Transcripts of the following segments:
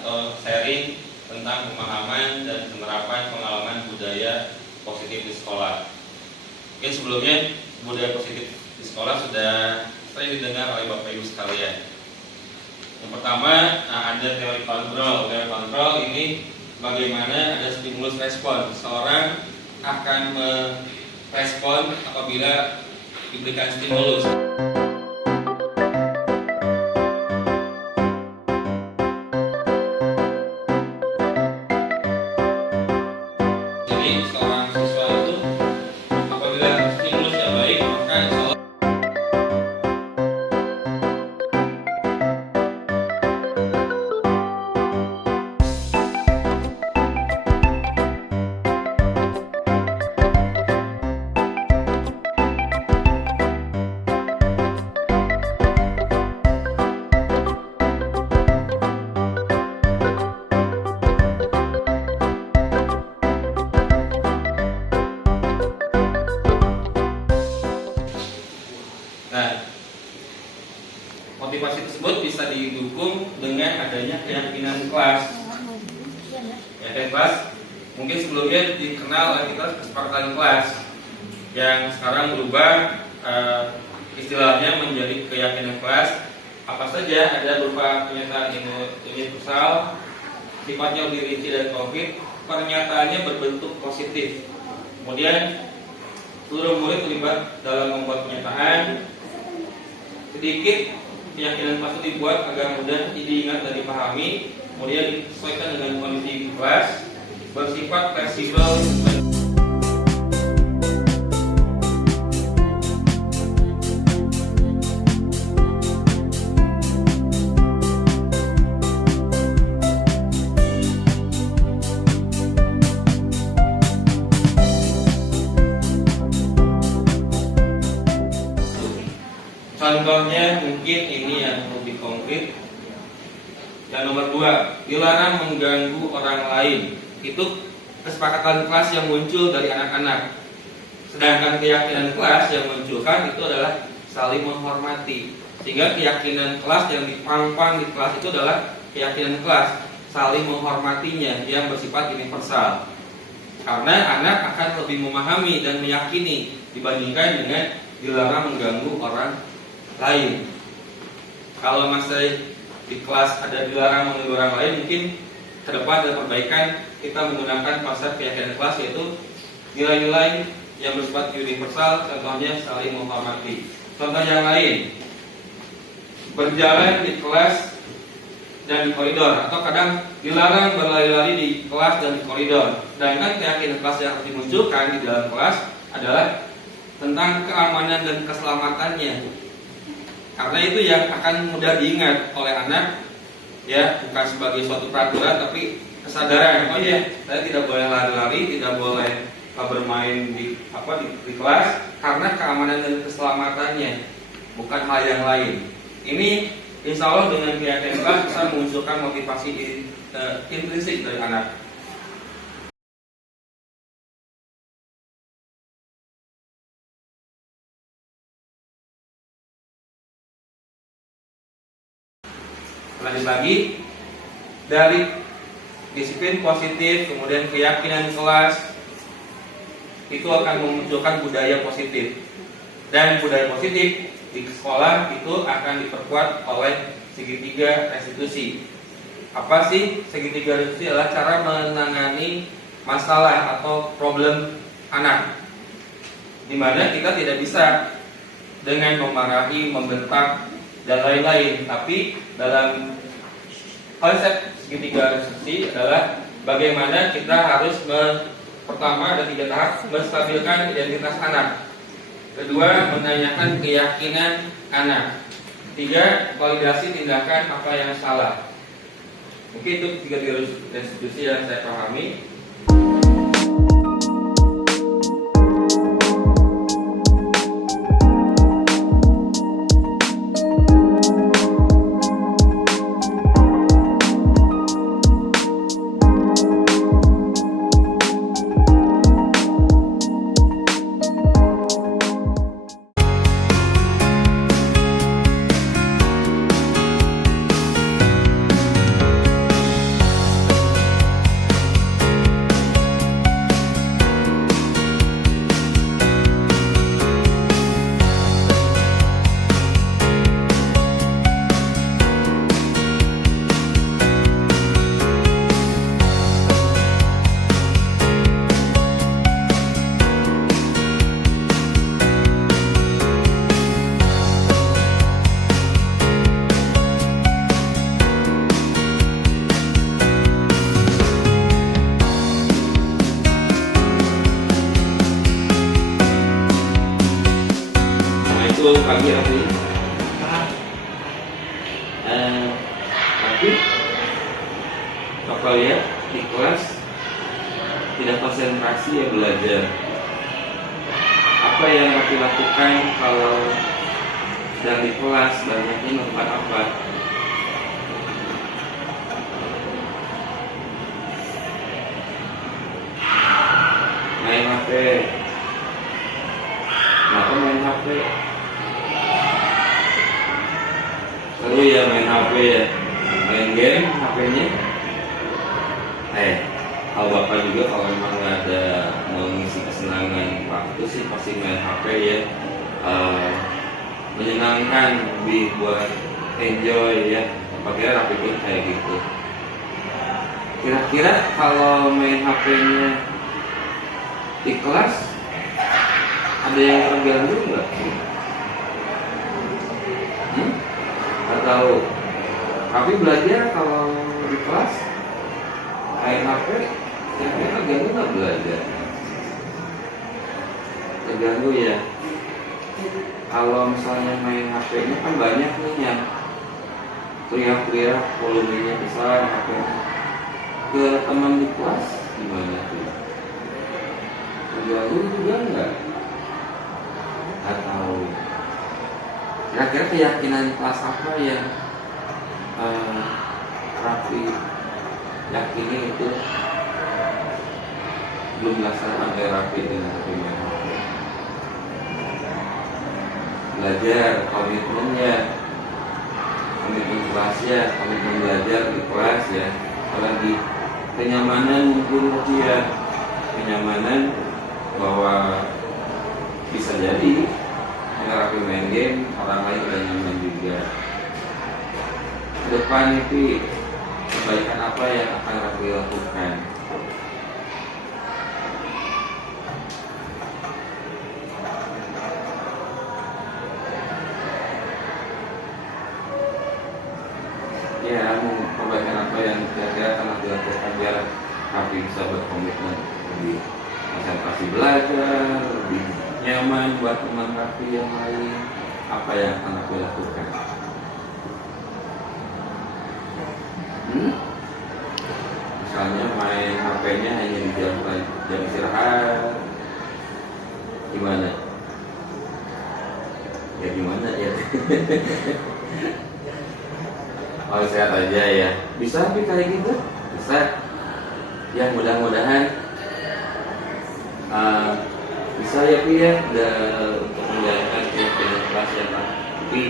atau sharing tentang pemahaman dan penerapan pengalaman budaya positif di sekolah. Mungkin sebelumnya budaya positif di sekolah sudah sering didengar oleh Bapak Ibu sekalian. Yang pertama ada teori kontrol. Teori kontrol ini bagaimana ada stimulus respon. Seorang akan merespon apabila diberikan stimulus. Jadi seorang siswa itu apabila stimulusnya baik, maka insya Allah motivasi tersebut bisa didukung dengan adanya keyakinan kelas. Keyakinan kelas mungkin sebelumnya dikenal oleh kita kesepakatan kelas, yang sekarang berubah istilahnya menjadi keyakinan kelas. Apa saja ada berupa pernyataan universal, sifatnya lebih rinci dan konkret, pernyataannya berbentuk positif. Kemudian seluruh murid terlibat dalam membuat pernyataan. Sedikit keyakinan kelas itu dibuat agar mudah diingat dan dipahami, kemudian disesuaikan dengan kondisi kelas, bersifat fleksibel. Contohnya mungkin ini yang lebih konkret. Yang nomor 2, dilarang mengganggu orang lain. Itu kesepakatan kelas yang muncul dari anak-anak. Sedangkan keyakinan kelas yang munculkan itu adalah saling menghormati. Sehingga keyakinan kelas yang dipampang di kelas itu adalah keyakinan kelas saling menghormatinya yang bersifat universal. Karena anak akan lebih memahami dan meyakini dibandingkan dengan dilarang mengganggu orang lain. Kalau masih di kelas ada dilarang mengganggu orang lain, mungkin ke depan ada perbaikan kita menggunakan konsep keyakinan kelas, yaitu nilai-nilai yang bersifat universal, contohnya saling menghormati. Contoh yang lain, berjalan di kelas dan di koridor, atau kadang dilarang berlari-lari di kelas dan di koridor. Sedangkan keyakinan kelas yang harus dimunculkan di dalam kelas adalah tentang keamanan dan keselamatannya. Karena itu yang akan mudah diingat oleh anak, ya, bukan sebagai suatu peraturan tapi kesadaran. Oh iya, saya tidak boleh lari-lari, tidak boleh bermain di kelas karena keamanan dan keselamatannya, bukan hal yang lain. Ini insya Allah dengan keyakinan kelas bisa memunculkan motivasi intrinsik dari anak. Lagi dari disiplin positif, kemudian keyakinan kelas, itu akan memunculkan budaya positif. Dan budaya positif di sekolah itu akan diperkuat oleh segitiga restitusi. Apa sih segitiga restitusi? Adalah cara menangani masalah atau problem anak, dimana kita tidak bisa dengan memarahi, membentak dan lain-lain, tapi dalam konsep segitiga restitusi adalah bagaimana kita harus pertama ada 3 tahap: menstabilkan identitas anak, kedua menanyakan keyakinan anak, 3 validasi tindakan apa yang salah. Mungkin itu 3 restitusi yang saya pahami. betul pagi Raffi. Tapi Bapak lihat di kelas tidak konsentrasi ya belajar. Apa yang Raffi lakukan kalau sedang di kelas? Banyaknya nonton apa? Main HP. Kenapa main HP? Seru ya main HP ya. Main game HP-nya. Kalau Bapak juga kalau memang nggak ada mengisi kesenangan waktu sih pasti main HP ya. Menyenangkan, lebih buat enjoy ya. Pakai Raffi pun kayak gitu. Kira-kira kalau main HP-nya di kelas ada yang terganggu nggak? Atau Raffi belajar kalau di kelas main HP, kira-kira terganggu nggak belajar? Terganggu ya. Kalau misalnya main HP-nya kan banyak nih yang teriak-teriak, volumenya besar HP-nya. Ke teman di kelas gimana tuh? Terganggu juga enggak? Atau kira-kira keyakinan kelas apa yang Raffi yakini itu belum dilaksanakan oleh Raffi dengan HP main HP? Belajar, komitmennya, komitmen kelasnya, komitmen belajar di kelas ya. Apalagi kenyamanan mungkin dia, kenyamanan bahwa bisa jadi Raffi main game, orang lain udah nyaman juga. Ke depan itu kebaikan apa yang akan Raffi lakukan? Ya, perbaikan apa yang kira-kira akan dilakukan biar Raffi bisa berkomitmen lebih konsentrasi belajar, lebih nyaman buat teman Raffi yang lain. Apa yang akan Raffi lakukan? Misalnya main HP-nya hanya di jam istirahat, gimana? Ya gimana ya? Oh sehat aja ya. Bisa tapi kayak gitu? Bisa. Ya mudah-mudahan bisa ya Pi ya untuk menjalankan keyakinan kelas yang Raffi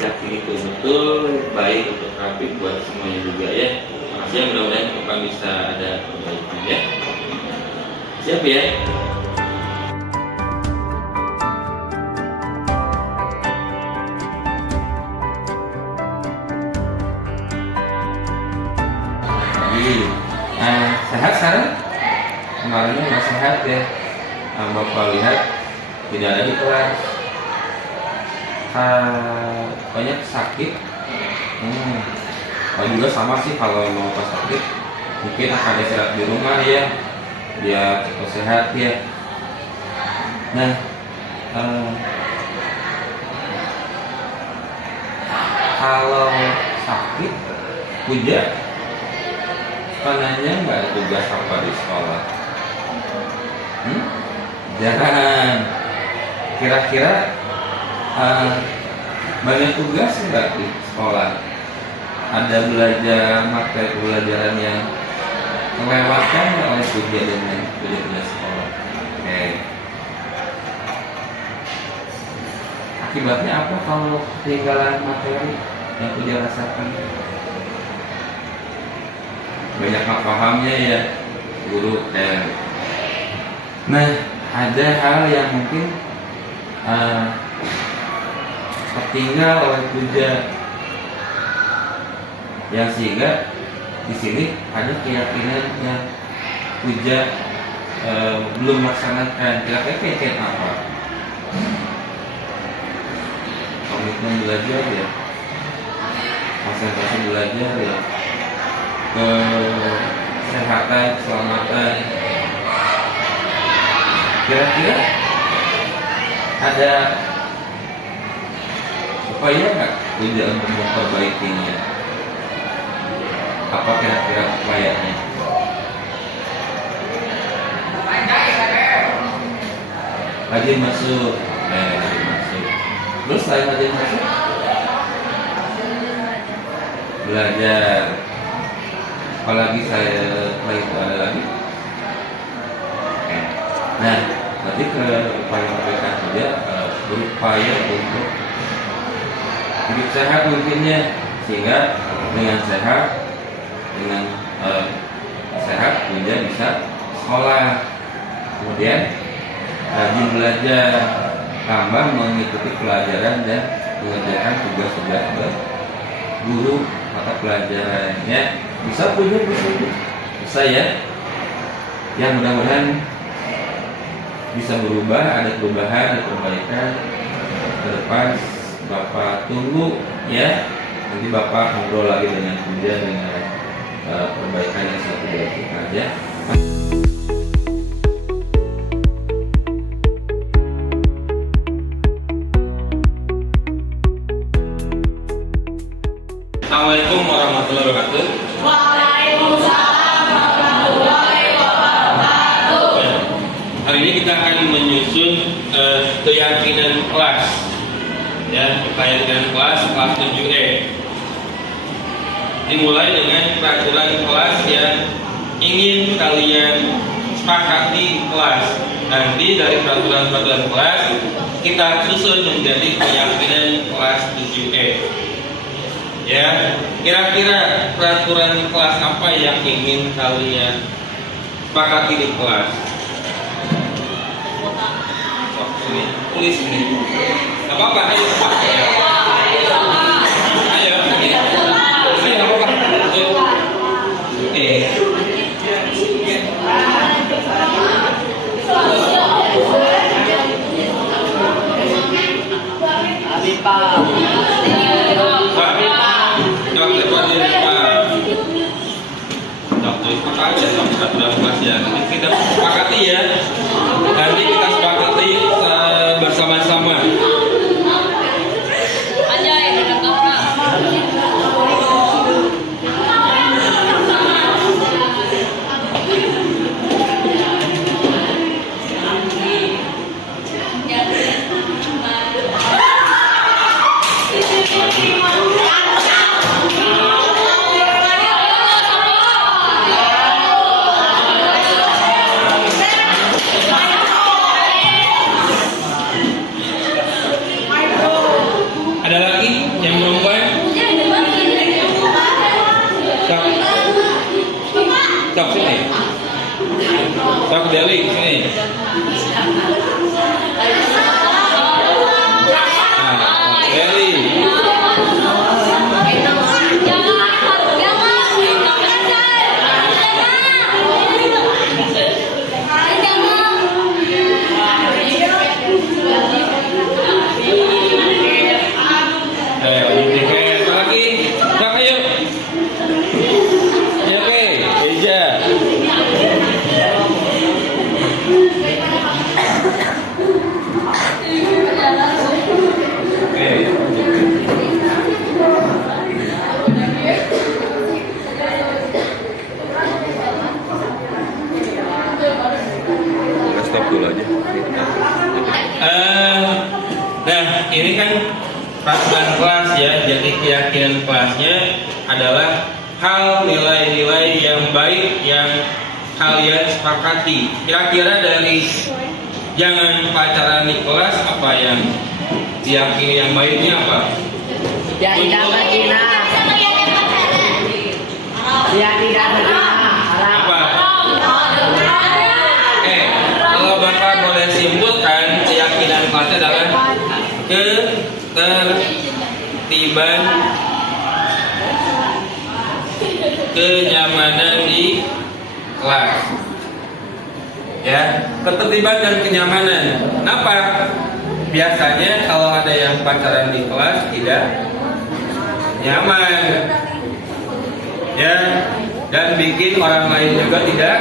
yakini itu betul baik untuk Raffi buat semuanya juga ya. Makasih ya, mudah-mudahan Bapak bisa ada perbaikan ya. Siap ya? Sehat sekarang? Kemarinnya nggak sehat ya. Bapak lihat tidak ada di kelas. Banyak sakit. Juga sama sih kalau mau pas sakit mungkin akan istirahat di rumah ya biar cepat sehat ya. Nah kalau sakit Puja nanya nggak ada tugas apa di sekolah? Jarang. Kira-kira banyak tugas nggak di sekolah? Ada belajar materi pelajaran yang terlewatkan oleh Puja dengan tugas sekolah? Oke. Akibatnya apa kalau ketinggalan materi yang Puja rasakan? Banyak nggak pahamnya ya guru. Nah ada hal yang mungkin tertinggal oleh Puja yang sehingga di sini ada keyakinan yang Puja belum melaksanakan. Kira-kira keyakinan apa? Komitmen belajar ya, konsentrasi belajar ya, kesehatan, keselamatan. Kira-kira ada berupaya nggak Bunda untuk memperbaikinya? Apa kira-kira upayanya? Rajin masuk, rajin masuk. Terus selain rajin masuk, belajar. Apalagi setelah itu ada lagi. Oke. Nah, berarti ke upaya perbaikan saja, berupaya untuk hidup sehat mungkinnya, sehingga dengan sehat Bunda bisa sekolah, kemudian rajin belajar, tambah mengikuti pelajaran dan mengerjakan tugas-tugas guru mata pelajarannya. Bisa punya bisa ya. Yang mudah-mudahan bisa berubah, ada perubahan, ada perbaikan ke depan. Bapak tunggu ya. Nanti Bapak ngobrol lagi dengan Bunda dengan perbaikan yang satu dilakukan ya. Assalamualaikum warahmatullahi wabarakatuh. Waalaikumsalam warahmatullahi wabarakatuh. Hari ini kita akan menyusun keyakinan kelas, ya, keyakinan kelas 7E. Dimulai dengan peraturan kelas yang ingin kalian sepakati kelas. Nanti dari peraturan kelas kita susun menjadi keyakinan kelas 7E. Ya, kira-kira peraturan kelas apa yang ingin kalian sepakati di kelas? Oh, ini tulis ini. Gak apa-apa, ayo sepakat ya. Ayo, apa-apa. Kita sepakati ya. Nanti kita sepakati bersama-sama. Ada lagi yang belum buat? Sok sini. Sok Deli sini. Deli. Stop dulu aja. Nah, ini kan peraturan kelas ya. Jadi keyakinan kelasnya adalah hal nilai-nilai yang baik yang kalian sepakati. Kira-kira dari jangan pacaran di kelas apa yang diyakini yang baiknya apa? Ya tidak berzina. Ya tidak berzina. Apa? Kalau Bapak boleh simpulkan, keyakinan kelasnya adalah ketertiban, kenyamanan di kelas. Ya, ketertiban dan kenyamanan. Kenapa? Biasanya kalau ada yang pacaran di kelas tidak nyaman, ya, dan bikin orang lain juga tidak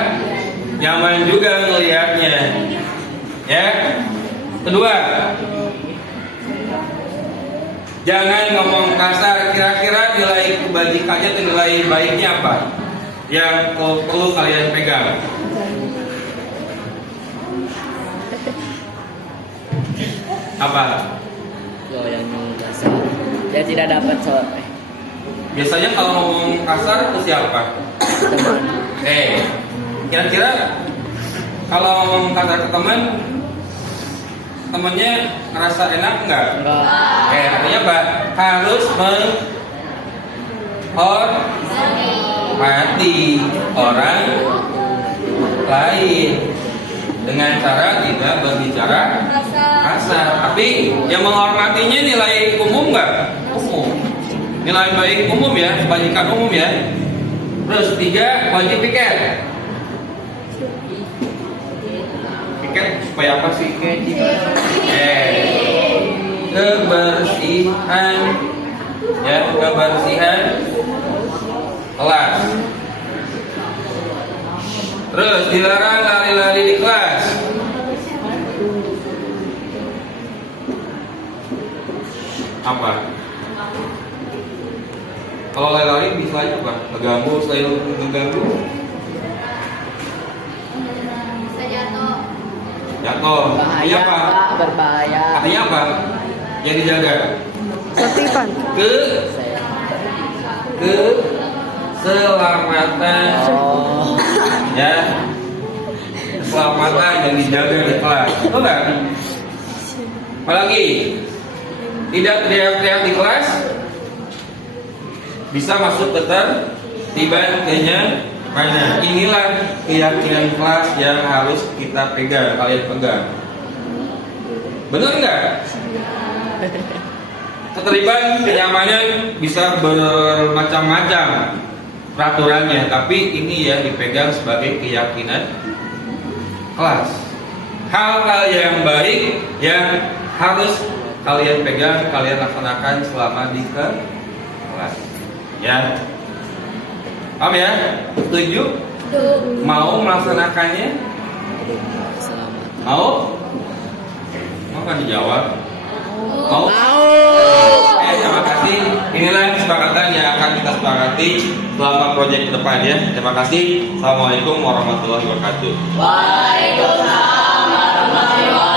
nyaman juga melihatnya. Ya. Kedua, Jangan ngomong kasar. Kira-kira nilai kebajikannya atau nilai baiknya apa? Yang perlu kalian pegang. Apa? Oh, yang dasar. Dia tidak dapat sore. Biasanya kalau ngomong kasar ke siapa? Teman. Kira-kira kalau ngomong kasar ke teman, temennya ngerasa enak nggak? Enggak. Artinya apa? Harus menghormati orang lain dengan cara tidak berbicara kasar. Tapi yang menghormatinya nilai umum nggak? Umum. Nilai baik umum ya, kebajikan umum ya. Terus 3, wajib piket. Piket supaya apa sih? Kebersihan, ya, kebersihan kelas. Terus dilarang lari-lari di kelas. Apa? Kalau lari-lari bisa aja apa? Mengganggu, selain mengganggu. Bisa jatuh. Jatuh. Artinya Bahaya, apa? Pak, berbahaya. Artinya apa? Yang dijaga. Tertiban. Keselamatan. Oh. Ya. Keselamatan yang dijaga di kelas. Betul nggak? Apalagi tidak teriak-teriak di kelas, bisa masuk ketertiban kenyamanan. Inilah keyakinan kelas yang harus kita pegang, kalian pegang. Benar nggak? Ketertiban kenyamanan bisa bermacam-macam peraturannya, tapi ini yang dipegang sebagai keyakinan kelas. Hal-hal yang baik yang harus kalian pegang, kalian laksanakan selama di kelas. Ya, paham ya? Setuju? Mau melaksanakannya? Selamat. Mau? Mau kan dijawab? Mau? Terima kasih. Inilah kesepakatan yang akan kita sepakati selama proyek ke depan ya. Terima kasih. Assalamualaikum warahmatullahi wabarakatuh. Waalaikumsalam warahmatullahi wabarakatuh.